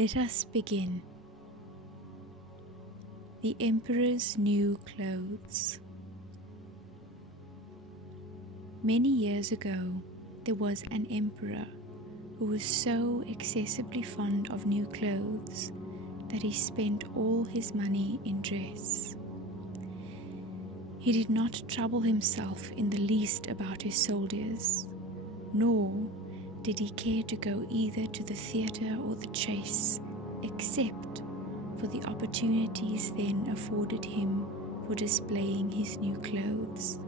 Let us begin. The Emperor's New Clothes. Many years ago, there was an emperor who was so excessively fond of new clothes that he spent all his money in dress. He did not trouble himself in the least about his soldiers, nor did he care to go either to the theatre or the chase, except for the opportunities then afforded him for displaying his new clothes.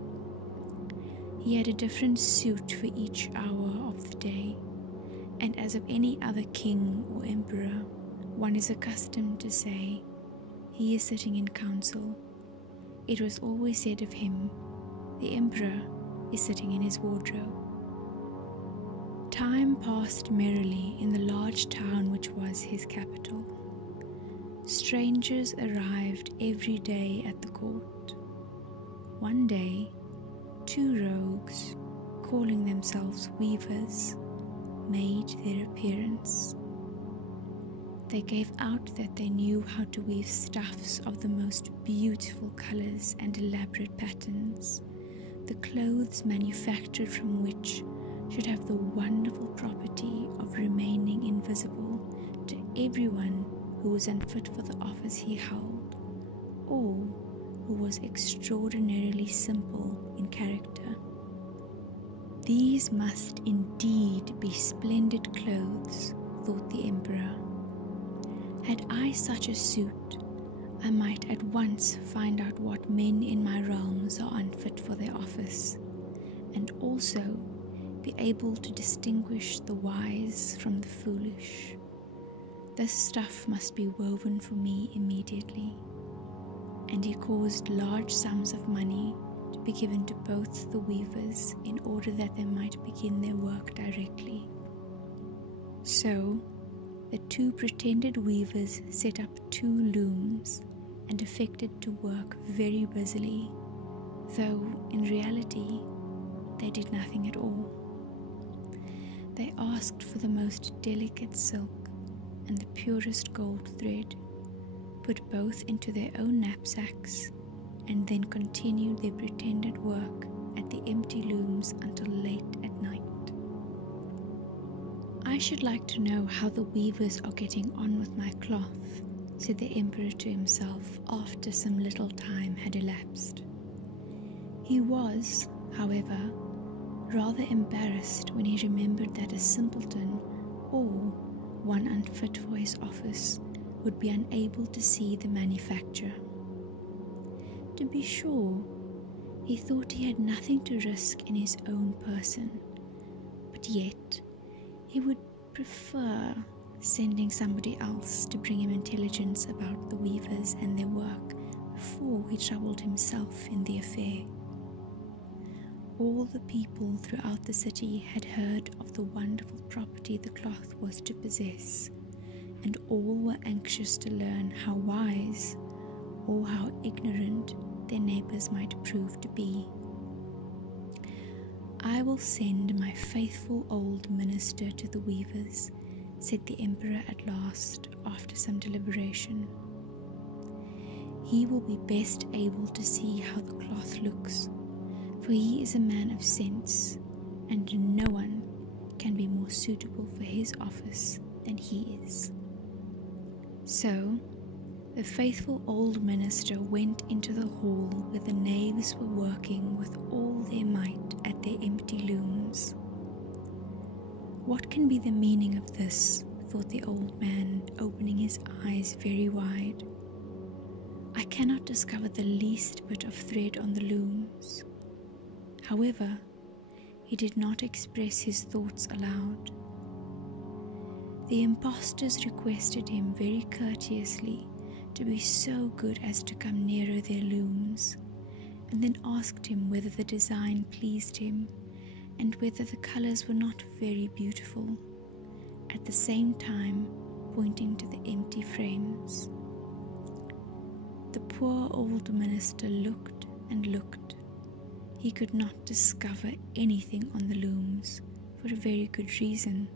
He had a different suit for each hour of the day, and as of any other king or emperor, one is accustomed to say, "He is sitting in council." It was always said of him, "The emperor is sitting in his wardrobe." Time passed merrily in the large town which was his capital. Strangers arrived every day at the court. One day, 2 rogues, calling themselves weavers, made their appearance. They gave out that they knew how to weave stuffs of the most beautiful colors and elaborate patterns, the clothes manufactured from which should have the wonderful property of remaining invisible to everyone who was unfit for the office he held, or who was extraordinarily simple in character. These must indeed be splendid clothes, thought the emperor. Had I such a suit, I might at once find out what men in my realms are unfit for their office, and also be able to distinguish the wise from the foolish. This stuff must be woven for me immediately. And he caused large sums of money to be given to both the weavers in order that they might begin their work directly. So the 2 pretended weavers set up 2 looms and affected to work very busily, though in reality they did nothing at all. They asked for the most delicate silk and the purest gold thread, put both into their own knapsacks, and then continued their pretended work at the empty looms until late at night. "I should like to know how the weavers are getting on with my cloth," said the emperor to himself after some little time had elapsed. He was, however, rather embarrassed when he remembered that a simpleton or one unfit for his office would be unable to see the manufacture. To be sure, he thought he had nothing to risk in his own person, but yet he would prefer sending somebody else to bring him intelligence about the weavers and their work before he troubled himself in the affair. All the people throughout the city had heard of the wonderful property the cloth was to possess, and all were anxious to learn how wise or how ignorant their neighbors might prove to be. "I will send my faithful old minister to the weavers," said the emperor at last, after some deliberation. "He will be best able to see how the cloth looks, for he is a man of sense, and no one can be more suitable for his office than he is." So the faithful old minister went into the hall where the knaves were working with all their might at their empty looms. "What can be the meaning of this?" thought the old man, opening his eyes very wide. "I cannot discover the least bit of thread on the looms." However, he did not express his thoughts aloud. The impostors requested him very courteously to be so good as to come nearer their looms, and then asked him whether the design pleased him, and whether the colors were not very beautiful, at the same time pointing to the empty frames. The poor old minister looked and looked. He could not discover anything on the looms, for a very good reason.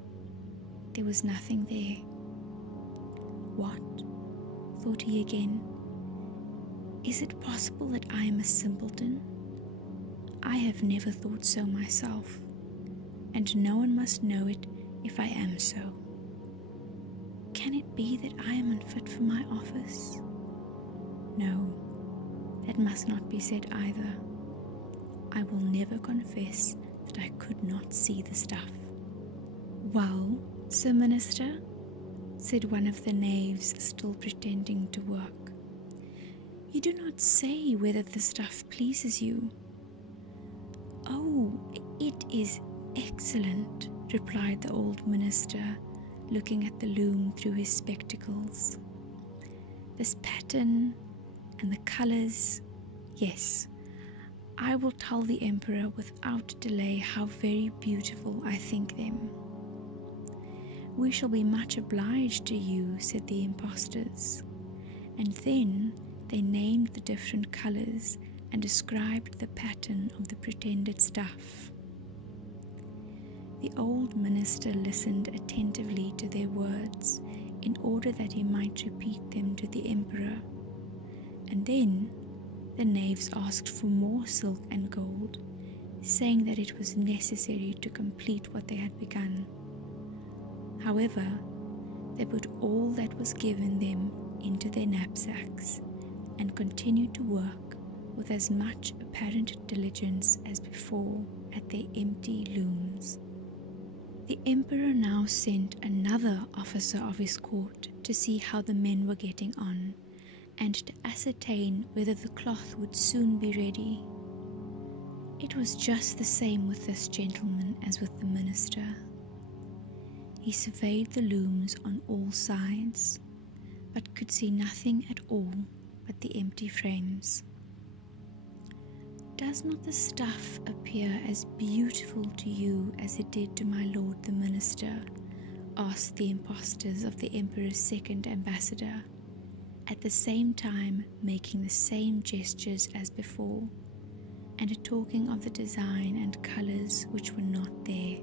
There was nothing there. What? Thought he again. Is it possible that I am a simpleton? I have never thought so myself, and no one must know it if I am so. Can it be that I am unfit for my office? No, that must not be said either. I will never confess that I could not see the stuff. Well, Sir Minister, said one of the knaves, still pretending to work, you do not say whether the stuff pleases you. Oh, it is excellent, replied the old minister, looking at the loom through his spectacles. This pattern and the colours, yes, I will tell the emperor without delay how very beautiful I think them. We shall be much obliged to you, said the impostors, and then they named the different colours and described the pattern of the pretended stuff. The old minister listened attentively to their words in order that he might repeat them to the emperor, and then the knaves asked for more silk and gold, saying that it was necessary to complete what they had begun. However, they put all that was given them into their knapsacks and continued to work with as much apparent diligence as before at their empty looms. The emperor now sent another officer of his court to see how the men were getting on, and to ascertain whether the cloth would soon be ready. It was just the same with this gentleman as with the minister. He surveyed the looms on all sides, but could see nothing at all but the empty frames. Does not the stuff appear as beautiful to you as it did to my lord the minister? Asked the impostors of the emperor's second ambassador, at the same time making the same gestures as before, and talking of the design and colours which were not there.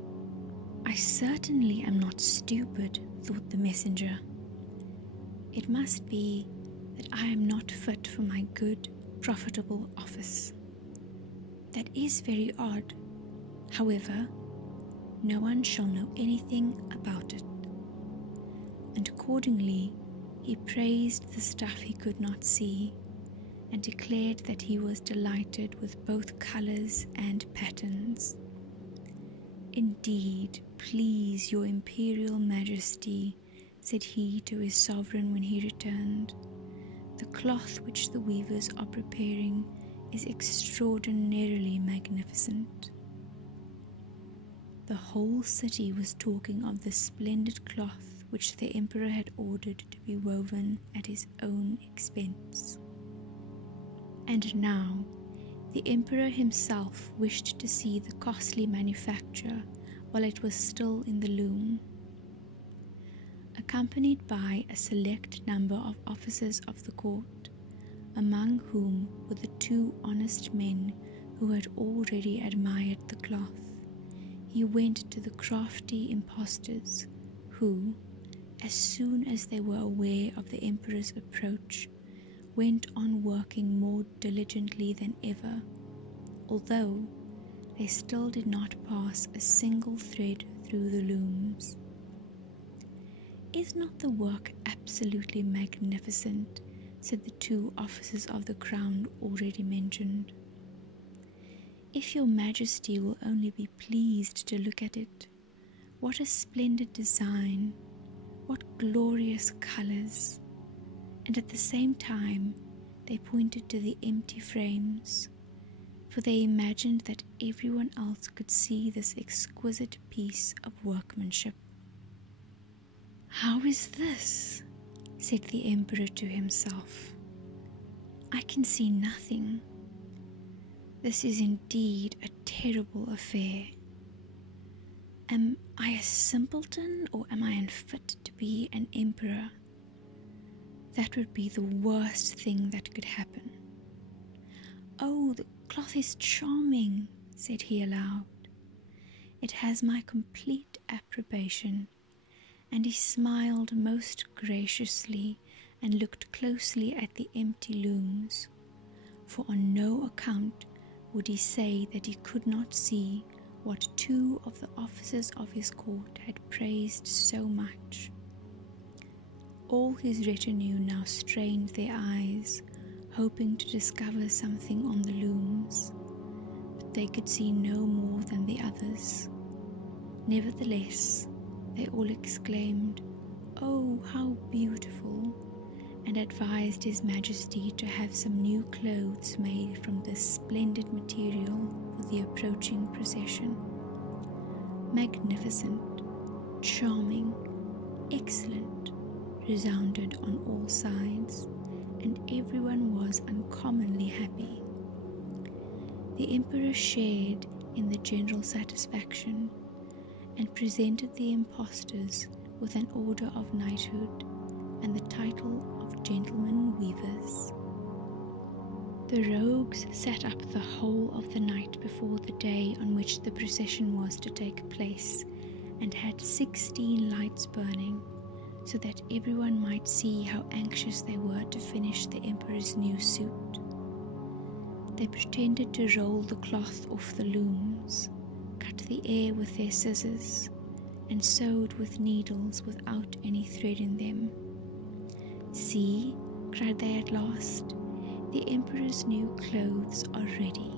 I certainly am not stupid, thought the messenger. It must be that I am not fit for my good, profitable office. That is very odd. However, no one shall know anything about it. And accordingly, he praised the stuff he could not see, and declared that he was delighted with both colours and patterns. Indeed, please your imperial majesty, said he to his sovereign when he returned, the cloth which the weavers are preparing is extraordinarily magnificent. The whole city was talking of the splendid cloth which the emperor had ordered to be woven at his own expense. And now the emperor himself wished to see the costly manufacture while it was still in the loom. Accompanied by a select number of officers of the court, among whom were the two honest men who had already admired the cloth, he went to the crafty impostors, who, as soon as they were aware of the emperor's approach, went on working more diligently than ever, although they still did not pass a single thread through the looms. Is not the work absolutely magnificent? Said the two officers of the crown already mentioned. If your majesty will only be pleased to look at it, what a splendid design, what glorious colours! And at the same time they pointed to the empty frames, for they imagined that everyone else could see this exquisite piece of workmanship. How is this? Said the emperor to himself. I can see nothing. This is indeed a terrible affair. Am I a simpleton, or am I unfit to be an emperor? That would be the worst thing that could happen. Oh, the cloth is charming, said he aloud. It has my complete approbation, and he smiled most graciously and looked closely at the empty looms, for on no account would he say that he could not see what 2 of the officers of his court had praised so much. All his retinue now strained their eyes, hoping to discover something on the looms, but they could see no more than the others. Nevertheless, they all exclaimed, "Oh, how beautiful!" and advised His Majesty to have some new clothes made from this splendid material for the approaching procession. Magnificent, charming, excellent resounded on all sides, and everyone was uncommonly happy. The Emperor shared in the general satisfaction and presented the impostors with an order of knighthood and the title of gentlemen weavers. The rogues sat up the whole of the night before the day on which the procession was to take place, and had 16 lights burning, so that everyone might see how anxious they were to finish the Emperor's new suit. They pretended to roll the cloth off the looms, cut the air with their scissors, and sewed with needles without any thread in them. "See," cried they at last, "the Emperor's new clothes are ready."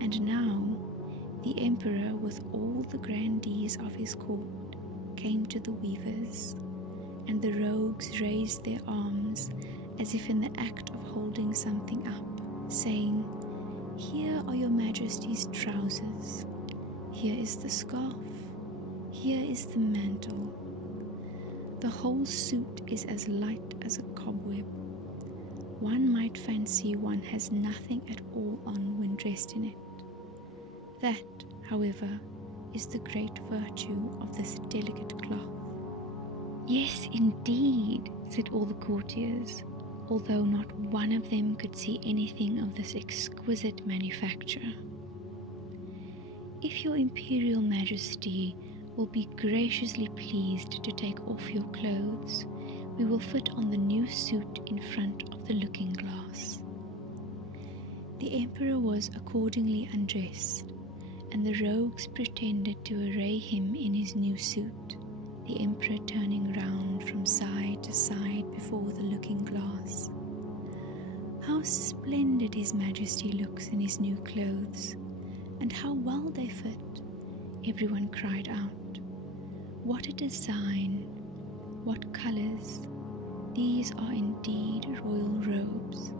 And now the Emperor, with all the grandees of his court, came to the weavers, and the rogues raised their arms as if in the act of holding something up, saying, "Here are your Majesty's trousers, here is the scarf, here is the mantle. The whole suit is as light as a cobweb. One might fancy one has nothing at all on when dressed in it. That, however, is the great virtue of this delicate cloth." "Yes, indeed," said all the courtiers, although not one of them could see anything of this exquisite manufacture. "If your Imperial Majesty will be graciously pleased to take off your clothes, we will fit on the new suit in front of the looking-glass." The Emperor was accordingly undressed, and the rogues pretended to array him in his new suit, the Emperor turning round from side to side before the looking-glass. "How splendid His Majesty looks in his new clothes, and how well they fit!" everyone cried out. "What a design! What colours! These are indeed royal robes."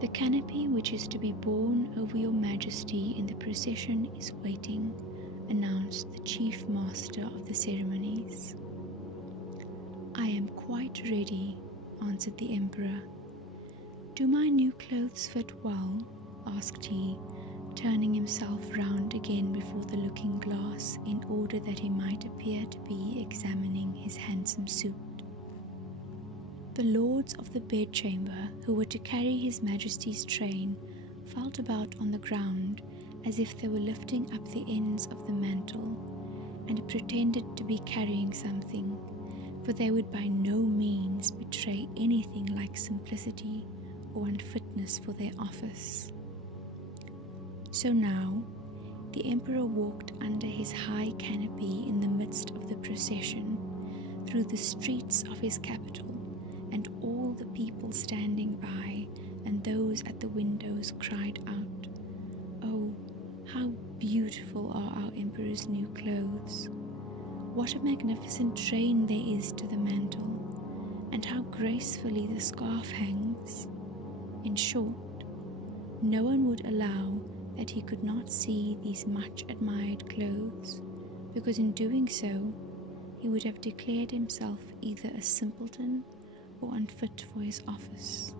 "The canopy which is to be borne over your Majesty in the procession is waiting," announced the chief master of the ceremonies. "I am quite ready," answered the Emperor. "Do my new clothes fit well?" asked he, turning himself round again before the looking-glass in order that he might appear to be examining his handsome suit. The lords of the bedchamber, who were to carry His Majesty's train, felt about on the ground as if they were lifting up the ends of the mantle, and pretended to be carrying something, for they would by no means betray anything like simplicity or unfitness for their office. So now the Emperor walked under his high canopy in the midst of the procession, through the streets of his capital, and all the people standing by and those at the windows cried out, "Oh, how beautiful are our Emperor's new clothes! What a magnificent train there is to the mantle, and how gracefully the scarf hangs!" In short, no one would allow that he could not see these much admired clothes, because in doing so he would have declared himself either a simpleton or unfit for his office.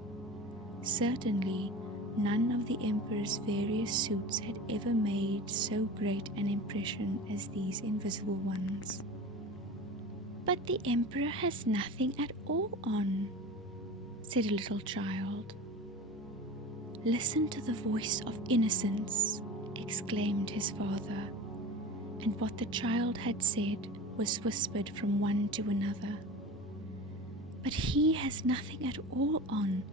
Certainly none of the Emperor's various suits had ever made so great an impression as these invisible ones. "But the Emperor has nothing at all on," said a little child. "Listen to the voice of innocence," exclaimed his father, and what the child had said was whispered from one to another. But he has nothing at all on,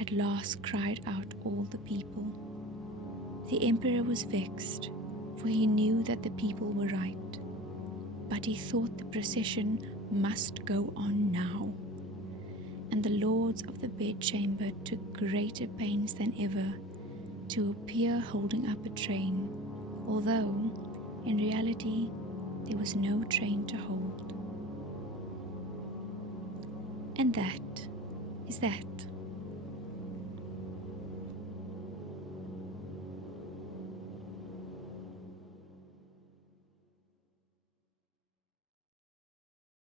at last cried out all the people. The emperor was vexed, for he knew that the people were right, but he thought the procession must go on now. And the lords of the bedchamber took greater pains than ever to appear holding up a train, although in reality there was no train to hold. And that is that.